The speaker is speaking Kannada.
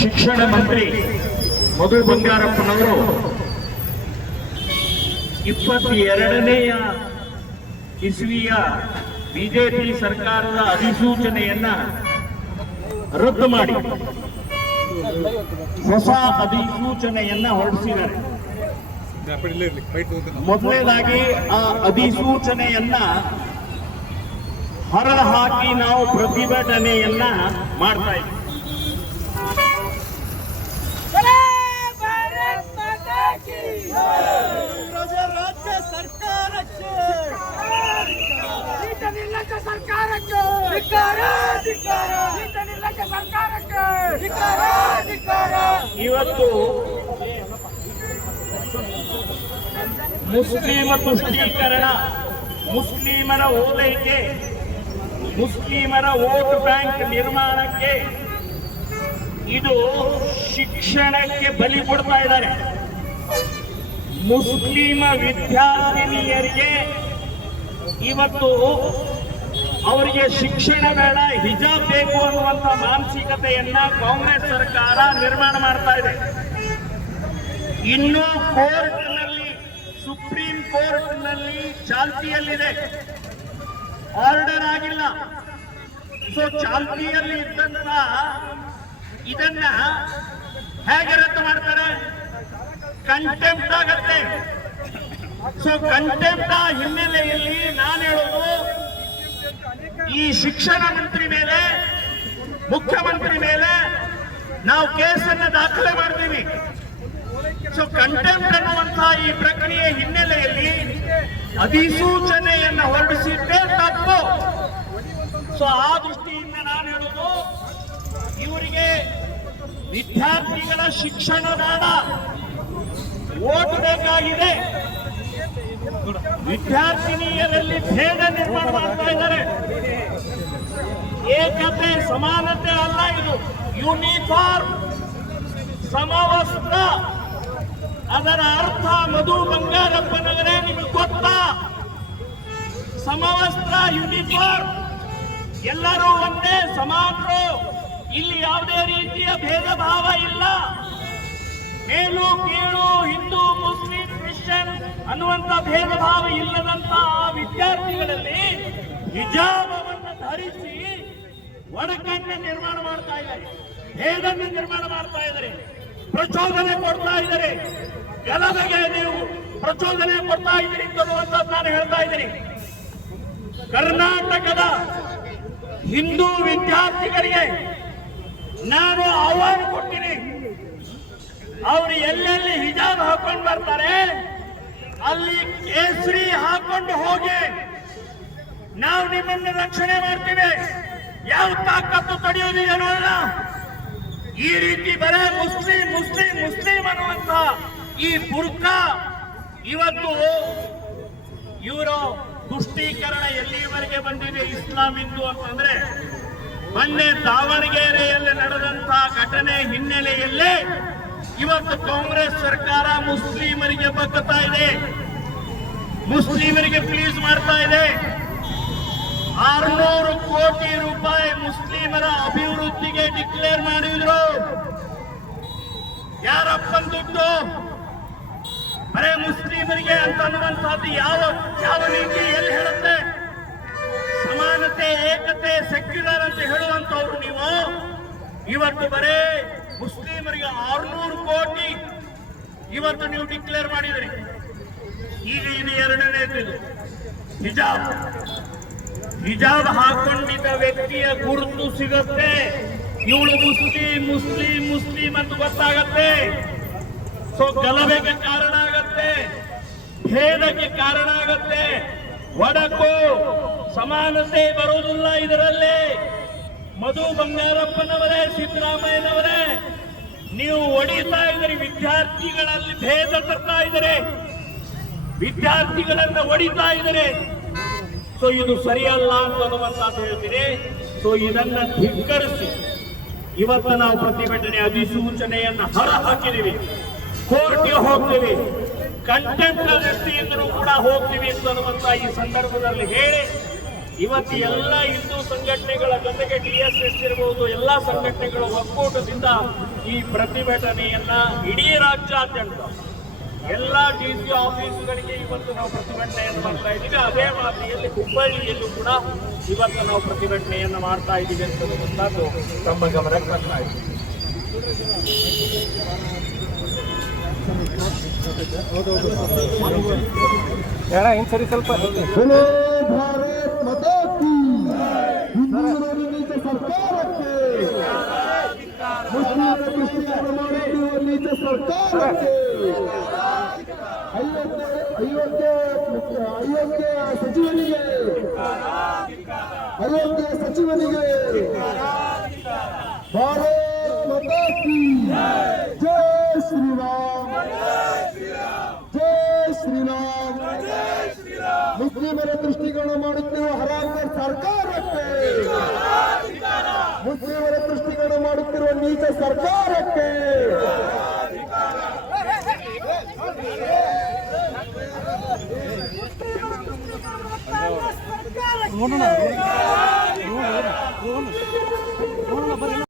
ಶಿಕ್ಷಣ ಮಂತ್ರಿ ಮಧು ಬಂಗಾರಪ್ಪನವರು 22ನೇ ಇಸ್ವಿಯ ಬಿಜೆಪಿ ಸರ್ಕಾರದ ಅಧಿಸೂಚನೆಯನ್ನ ರದ್ದು ಮಾಡಿ ಹೊಸ ಅಧಿಸೂಚನೆಯನ್ನ ಹೊರಡಿಸಿದ್ದಾರೆ. ಮೊದಲನೇದಾಗಿ ಆ ಅಧಿಸೂಚನೆಯನ್ನ ಹೊರಹಾಕಿ ನಾವು ಪ್ರತಿಭಟನೆಯನ್ನ ಮಾಡ್ತಾ ಇದ್ದೀವಿ. ಇವತ್ತು ಮುಸ್ಲಿಮ ತುಷ್ಟೀಕರಣ, ಮುಸ್ಲಿಮರ ಓಲೈಕೆ, ಮುಸ್ಲಿಮರ ವೋಟ್ ಬ್ಯಾಂಕ್ ನಿರ್ಮಾಣಕ್ಕೆ ಇದು ಶಿಕ್ಷಣಕ್ಕೆ ಬಲಿ ಕೊಡ್ತಾ ಇದ್ದಾರೆ. ಮುಸ್ಲಿಮ ವಿದ್ಯಾರ್ಥಿನಿಯರಿಗೆ ಇವತ್ತು ಅವರಿಗೆ ಶಿಕ್ಷಣ ಬೇಡ, ಹಿಜಾಬ್ ಬೇಕು ಅನ್ನುವಂಥ ಮಾನಸಿಕತೆಯನ್ನ ಕಾಂಗ್ರೆಸ್ ಸರ್ಕಾರ ನಿರ್ಮಾಣ ಮಾಡ್ತಾ ಇದೆ. ಇನ್ನೂ ಕೋರ್ಟ್ನಲ್ಲಿ, ಸುಪ್ರೀಂ ಕೋರ್ಟ್ನಲ್ಲಿ ಚಾಲ್ತಿಯಲ್ಲಿದೆ, ಆರ್ಡರ್ ಆಗಿಲ್ಲ. ಸೊ ಚಾಲ್ತಿಯಲ್ಲಿ ಇದ್ದಂತ ಇದನ್ನ ಹೇಗೆ ರದ್ದು ಮಾಡ್ತಾರೆ? ಕಂಟೆಂಪ್ಟ್ ಆಗತ್ತೆ. ಸೊ ಕಂಟೆಂಪ್ಟ್ ಹಿನ್ನೆಲೆಯಲ್ಲಿ ನಾನು ಹೇಳೋದು, ಈ ಶಿಕ್ಷಣ ಮಂತ್ರಿ ಮೇಲೆ, ಮುಖ್ಯಮಂತ್ರಿ ಮೇಲೆ ನಾವು ಕೇಸನ್ನು ದಾಖಲೆ ಮಾಡ್ತೀವಿ. ಸೊ ಕಂಟೆಂಪ್ಟ್ ಅನ್ನುವಂತಹ ಈ ಪ್ರಕ್ರಿಯೆ ಹಿನ್ನೆಲೆಯಲ್ಲಿ ಅಧಿಸೂಚನೆಯನ್ನ ಹೊರಡಿಸಿದ್ದೇ ತಪ್ಪು. ಸೊ ಆ ದೃಷ್ಟಿಯಿಂದ ನಾನು ಹೇಳೋದು, ಇವರಿಗೆ ವಿದ್ಯಾರ್ಥಿಗಳ ಶಿಕ್ಷಣ ಬೇಡ, ಓಟ್ ಬೇಕಾಗಿದೆ. ವಿದ್ಯಾರ್ಥಿನಿಯರಲ್ಲಿ ಭೇದ ನಿರ್ಮಾಣ ಮಾಡ್ತಾ ಇದ್ದಾರೆ. ಏಕತೆ ಸಮಾನತೆ ಅಲ್ಲ ಇದು. ಯೂನಿಫಾರ್ಮ್, ಸಮವಸ್ತ್ರ, ಅದರ ಅರ್ಥ ಮಧು ಬಂಗಾರಪ್ಪನವರೇ ನಿಮಗೆ ಗೊತ್ತಾ? ಸಮವಸ್ತ್ರ, ಯೂನಿಫಾರ್ಮ್, ಎಲ್ಲರೂ ಒಂದೇ, ಸಮಾನರು. ಇಲ್ಲಿ ಯಾವುದೇ ರೀತಿಯ ಭೇದ ಭಾವ ಇಲ್ಲ. ಮೇಲು ಕೀಳು, ಹಿಂದೂ, ಮುಸ್ಲಿಂ, ಕ್ರಿಶ್ಚಿಯನ್ ಅನ್ನುವಂತ ಭೇದ ಭಾವ ಇಲ್ಲದಂತ ವಿದ್ಯಾರ್ಥಿಗಳಲ್ಲಿ ಹಿಜಾಬವನ್ನು ಧರಿಸಿ ಒಡಕನ್ನ ನಿರ್ಮಾಣ ಮಾಡ್ತಾ ಇದ್ದಾರೆ, ಭೇದನ್ನು ನಿರ್ಮಾಣ ಮಾಡ್ತಾ ಇದ್ದಾರೆ, ಪ್ರಚೋದನೆ ಕೊಡ್ತಾ ಇದ್ದಾರೆ. ಗಲಭೆಗೆ ನೀವು ಪ್ರಚೋದನೆ ಕೊಡ್ತಾ ಇದ್ದೀರಿ ಅನ್ನುವಂಥದ್ದು ನಾನು ಹೇಳ್ತಾ ಇದ್ದೀನಿ. ಕರ್ನಾಟಕದ ಹಿಂದೂ ವಿದ್ಯಾರ್ಥಿಗಳಿಗೆ ನಾನು ಆಹ್ವಾನ ಕೊಡ್ತೀನಿ. ಅವರು ಎಲ್ಲೆಲ್ಲಿ ಹಿಜಾಬ್ ಹಾಕೊಂಡು ಬರ್ತಾರೆ ಅಲ್ಲಿ ಕೇಸರಿ ಹಾಕೊಂಡು ಹೋಗಿ, ನಾವು ನಿಮ್ಮನ್ನು ರಕ್ಷಣೆ ಮಾಡ್ತೀವಿ. ಯಾವ ತಾಕತ್ತು ತಡೆಯೋದಿದೆ ನೋಡೋಣ. ಈ ರೀತಿ ಬರೇ ಮುಸ್ಲಿಂ ಮುಸ್ಲಿಂ ಮುಸ್ಲಿಂ ಅನ್ನುವಂತ ಈ ಬುರ್ಕಾ ಇವತ್ತು ಇವರು ತುಷ್ಟೀಕರಣ ಎಲ್ಲಿವರೆಗೆ ಬಂದಿದೆ ಇಸ್ಲಾಂ ಹಿಂದೂ ಅಂತಂದ್ರೆ, ಮೊನ್ನೆ ದಾವಣಗೆರೆಯಲ್ಲಿ ನಡೆದಂತ ಘಟನೆ ಹಿನ್ನೆಲೆಯಲ್ಲೇ ಇವತ್ತು ಕಾಂಗ್ರೆಸ್ ಸರ್ಕಾರ ಮುಸ್ಲಿಮರಿಗೆ ಬಗ್ಗುತ್ತಾ ಇದೆ, ಮುಸ್ಲಿಮರಿಗೆ ಪ್ಲೀಸ್ ಮಾಡ್ತಾ ಇದೆ. 600 ಕೋಟಿ ರೂಪಾಯಿ ಮುಸ್ಲಿಮರ ಅಭಿವೃದ್ಧಿಗೆ ಡಿಕ್ಲೇರ್ ಮಾಡಿದ್ರು. ಯಾರಪ್ಪನ ದುಡ್ಡು? ಬರೇ ಮುಸ್ಲಿಮರಿಗೆ ಅಂತ ಅನ್ನುವಂಥದ್ದು ಯಾವ ನೀತಿ ಎಲ್ಲಿ ಹೇಳುತ್ತೆ? ಸಮಾನತೆ, ಏಕತೆ, ಸೆಕ್ಯುಲರ್ ಅಂತ ಹೇಳುವಂತವ್ರು ನೀವು ಇವತ್ತು ಬರೇ ಮುಸ್ಲಿಮರಿಗೆ 600 ಕೋಟಿ ಇವತ್ತು ನೀವು ಡಿಕ್ಲೇರ್ ಮಾಡಿದ್ರಿ. ಈಗ ಇನ್ನು ಎರಡನೇದು ಹಿಜಾಬ್. ಹಿಜಾಬ್ ಹಾಕೊಂಡಿದ್ದ ವ್ಯಕ್ತಿಯ ಗುರುತು ಸಿಗುತ್ತೆ. ಇವಳು ಮುಸ್ಲಿಂ ಮುಸ್ಲಿಂ ಮುಸ್ಲಿಂ ಅಂತ ಗೊತ್ತಾಗತ್ತೆ. ಸೊ ಗಲಭೆಗೆ ಕಾರಣ ಆಗತ್ತೆ, ಭೇದಕ್ಕೆ ಕಾರಣ ಆಗತ್ತೆ. ಒಡಕು ಸಮಾನತೆ ಬರುವುದಿಲ್ಲ ಇದರಲ್ಲಿ. ಮಧು ಬಂಗಾರಪ್ಪನವರೇ, ಸಿದ್ದರಾಮಯ್ಯನವರೇ, ನೀವು ಹೊಡಿತಾ ಇದ್ದೀರಿ, ವಿದ್ಯಾರ್ಥಿಗಳಲ್ಲಿ ಭೇದ ತರ್ತಾ ಇದ್ದಾರೆ, ವಿದ್ಯಾರ್ಥಿಗಳನ್ನ ಹೊಡಿತಾ ಇದ್ದಾರೆ. ಸೊ ಇದು ಸರಿಯಲ್ಲ ಅಂತ ಅನ್ನುವಂಥದ್ದು ಹೇಳ್ತೀರಿ. ಸೊ ಇದನ್ನ ಧಿಕ್ಕರಿಸಿ ಇವತ್ತು ನಾವು ಪ್ರತಿಭಟನೆ ಅಧಿಸೂಚನೆಯನ್ನು ಹೊರ ಹಾಕಿದೀವಿ. ಕೋರ್ಟ್ಗೆ ಹೋಗ್ತೀವಿ, ಕಂಟೆಂಪ್ಟ್ ದೃಷ್ಟಿಯಿಂದಲೂ ಕೂಡ ಹೋಗ್ತೀವಿ ಅಂತ ಅನ್ನುವಂತ ಈ ಸಂದರ್ಭದಲ್ಲಿ ಹೇಳಿ ಇವತ್ತು ಎಲ್ಲ ಹಿಂದೂ ಸಂಘಟನೆಗಳ ಜೊತೆಗೆ DSS ಇರಬಹುದು ಎಲ್ಲ ಸಂಘಟನೆಗಳ ಒಕ್ಕೂಟದಿಂದ ಈ ಪ್ರತಿಭಟನೆಯನ್ನ ಇಡೀ ರಾಜ್ಯಾದ್ಯಂತ ಎಲ್ಲ DC ಆಫೀಸ್ಗಳಿಗೆ ಇವತ್ತು ನಾವು ಪ್ರತಿಭಟನೆಯನ್ನು ಮಾಡ್ತಾ ಇದ್ದೀವಿ. ಅದೇ ಮಾದರಿಯಲ್ಲಿ ಹುಬ್ಬಳ್ಳಿಯಲ್ಲೂ ಕೂಡ ಇವತ್ತು ನಾವು ಪ್ರತಿಭಟನೆಯನ್ನು ಮಾಡ್ತಾ ಇದ್ದೀವಿ ಅಂತಕ್ಕಂಥದ್ದು ತಮ್ಮ ಗಮನಕ್ಕೆ ಬರ್ತಾ ಇದೆ. ಸರಿ ಸ್ವಲ್ಪ ಭಾರತ್ ಮಾತಾ ಕೀ ಹಿಂದೂಗಳ ನೀಚ ಸರ್ಕಾರಕ್ಕೆ ಮುಸ್ಲಿಮರ ದೃಷ್ಟಿಕೋನ ಮಾಡುತ್ತಿರುವ ನೀಚ ಸರ್ಕಾರಕ್ಕೆ ಅಯೋಗ್ಯ ಸಚಿವನಿಗೆ ಭಾರತ್ ಮಾತಾ ಕೀ ಜೈ ಶ್ರೀರಾಮ್ ಜೈ ಶ್ರೀರಾಮ್. ಮುಸ್ಲಿಮರ ದೃಷ್ಟಿಕೋನ ಮಾಡುತ್ತಿರುವ ಹರಾಮ್ಖೋರ್ ಸರ್ಕಾರಕ್ಕೆ ಮುಸ್ಲಿಮರ ದೃಷ್ಟಿಕೋನ ಮಾಡುತ್ತಿರುವ ನೀಚ ಸರ್ಕಾರಕ್ಕೆ ನೋಡೋಣ